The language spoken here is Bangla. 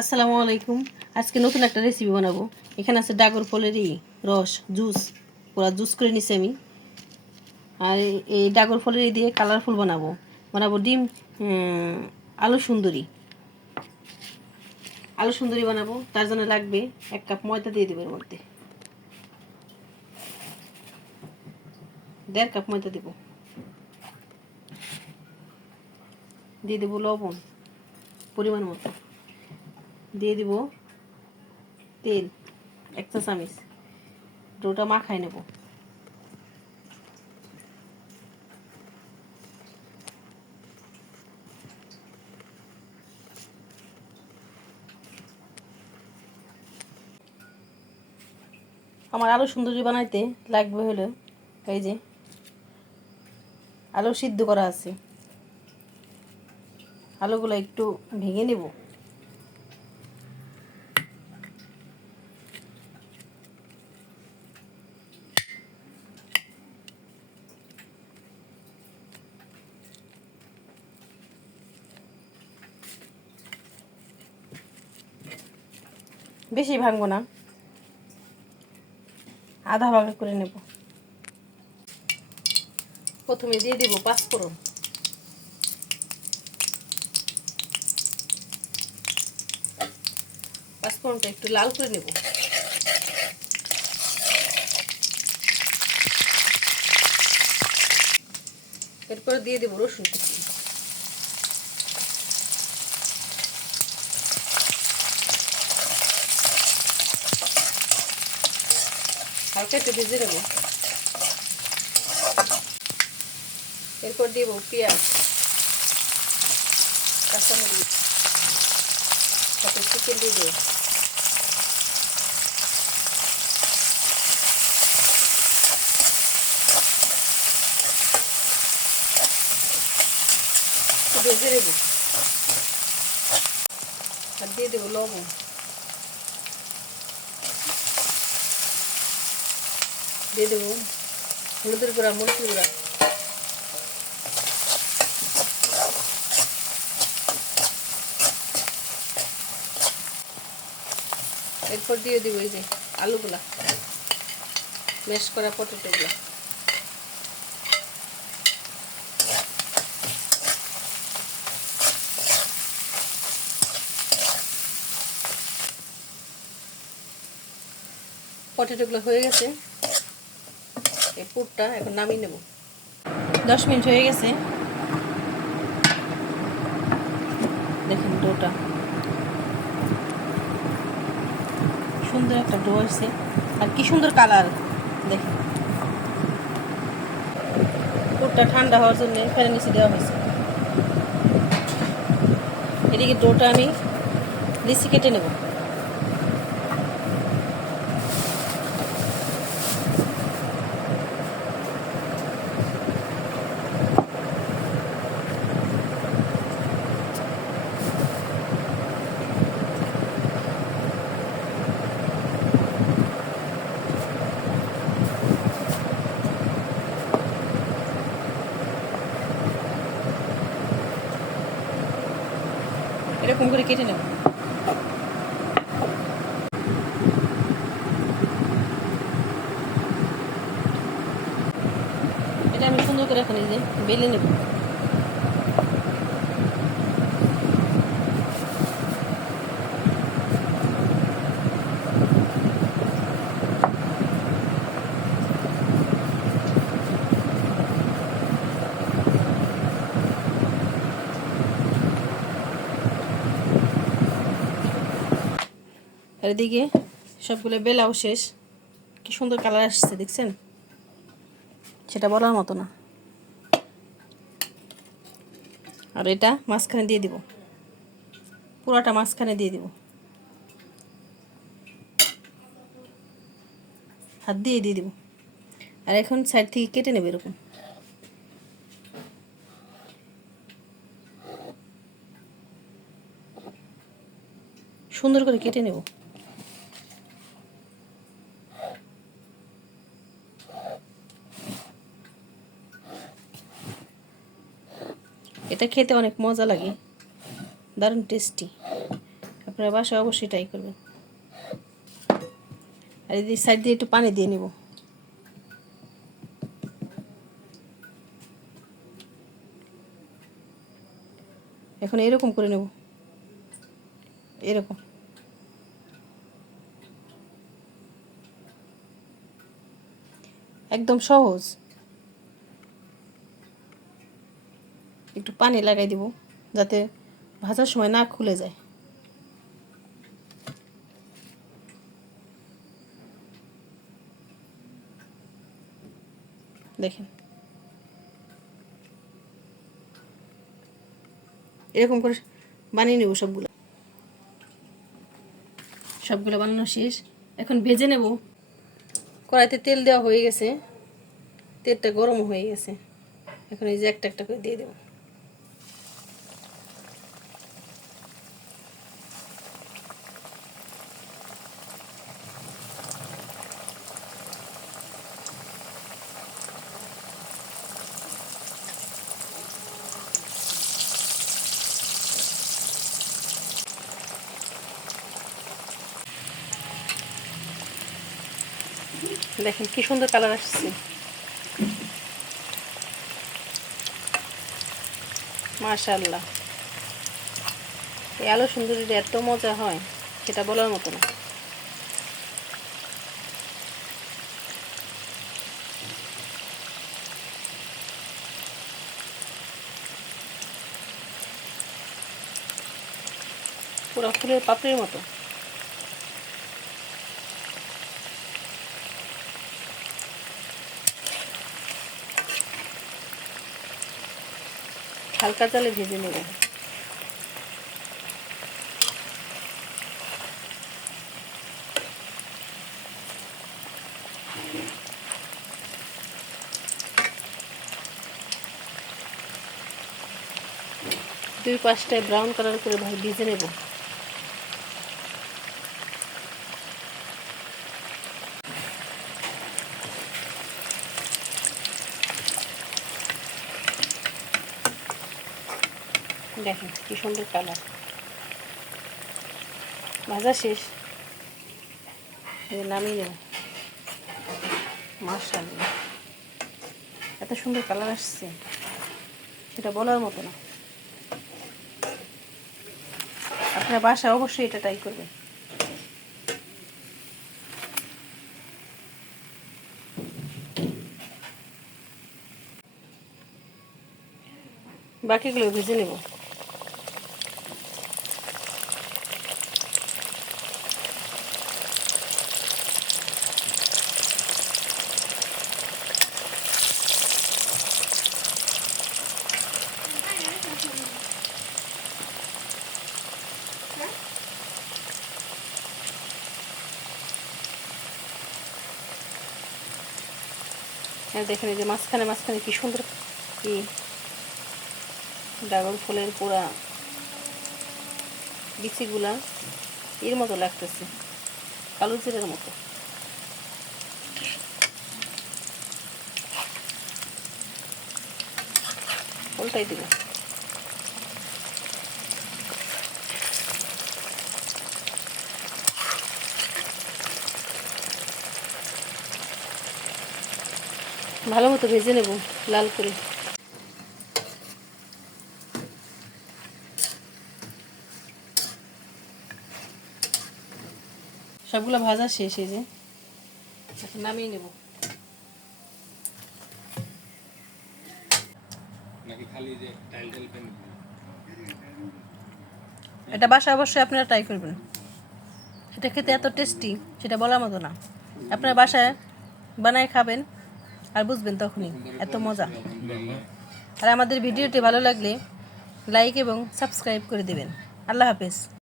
আসসালামু আলাইকুম। আজকে নতুন একটা রেসিপি বানাবো। এখানে আছে ডাগর ফলেরই রস জুস, পুরা জুস করে নিছি আমি। আর এই ডাগর ফলেরই দিয়ে কালারফুল বানাবো বানাবো ডিম আলু সুন্দরী। আলু সুন্দরী বানাবো, তার জন্য লাগবে 1 কাপ ময়দা দিয়ে দেবো, এর মধ্যে 1.5 কাপ ময়দা দেবো, দিয়ে দেবো লবণ পরিমাণ মতো, দিয়ে দেবো তেল 1 চা চামচ। ডোটা মাখাই নেব। আমার আলু সুন্দরী বানাইতে লাগবে হলো এই যে আলু সিদ্ধ করা আছে, আলুগুলো একটু ভেঙে নেব। বেশি ভাঙবো না, আধা ভাগ করে নেব। প্রথমে দিয়ে দেব পাঁচফোড়ন, পাঁচফোড়নটা একটু লাল করে নেব। এরপর দিয়ে দেব রসুন কুচি, হালকা একটু ভেজে নেব। এরপর দেব পেঁয়াজ, কাঁচামরিচ, সাথে চিকেন দিয়ে দেব। একটু ভেজে নেব। আর দিয়ে দেবো লবণ, দিয়ে দেবো হলুদের গুঁড়া, মরিচের গুঁড়া, এরপর দিয়ে দেবো এই যে আলুগুলা, ম্যাশ করা পটেটোগুলা। পটেটোগুলো হয়ে গেছে, এই পুরটা এখন নামিয়ে নেব। 10 মিনিট হয়ে গেছে, দেখেন ডোটা সুন্দর একটা ডো হয়েছে, আর কি সুন্দর কালার দেখেন। পুরটা ঠান্ডা হওয়ার জন্য ফ্যানের নিচে দেওয়া হয়েছে। এদিকে ডোটা আমি লিচি কেটে নেব। এরকম করে কেটে নেব। এটা আমি সুন্দর করে এখন এই যে বেলে নেব। আর এদিকে সবগুলো বেলাও শেষ, কি সুন্দর কালার আসছে দেখছেন, সেটা বলার মতো না। আর এটা মাঝখানে দিয়ে দিব, পুরোটা মাঝখানে দিয়ে দিব, হাত দিয়ে দিয়ে দিব। আর এখন সাইড থেকে কেটে নেবে এরকম। সুন্দর করে কেটে নেব। এটা খেতে অনেক মজা লাগে, দারুণ টেস্টি। আপনারা বাসায় অবশ্যই ট্রাই করবেন। আর এই সাইড দিয়ে একটু পানি দিয়ে নেব। এখন এরকম করে নেব, এরকম। একদম সহজ। একটু পানি লাগাই দিব যাতে ভাজার সময় না খুলে যায়। দেখেন এরকম করে বানিয়ে নেব সবগুলো। সবগুলো বানানো শেষ, এখন ভেজে নেব। কড়াইতে তেল দেওয়া হয়ে গেছে, তেলটা গরম হয়ে গেছে। এখন এই যে একটা একটা করে দিয়ে দেব। দেখেন কি সুন্দর কালার আসছে, মাশাআল্লাহ। এই আলু সুন্দরীটা এত মজা হয় সেটা বলার মতো না। পুরো ফুলের পাপড়ির মতো। হালকা জালে ভেজে নেব। দুই পাশটায় ব্রাউন কালার করে ভেজে নেব। দেখেন কি সুন্দর কালার। ভাজা শেষ, নামিয়ে নেব। মাশাআল্লাহ, এত সুন্দর কালার আসছে সেটা বলার মতো না। আপনার বাসায় অবশ্যই এটা ট্রাই করবেন। বাকিগুলো ভেজে নেব। দেখেন এই যে মাঝখানে মাঝখানে কি সুন্দর কি ড্রাগন ফুলের পুরা বিচিগুলা এর মতো লাগতেছে, কালো জিরার মতো। উল্টাই দিব। ভালো মতো ভেজে নেব লাল করে। সবগুলো ভাজা শেষ, এই যে এখন নামিয়ে নেব। এটা বাসায় অবশ্যই আপনারা ট্রাই করবেন। এটা খেতে এত টেস্টি সেটা বলার মতো না। আপনারা বাসায় বানায় খাবেন আর বুঝবেন তখনই এত মজা। আর আমাদের ভিডিওটি ভালো লাগলে লাইক এবং সাবস্ক্রাইব করে দেবেন। আল্লাহ হাফেজ।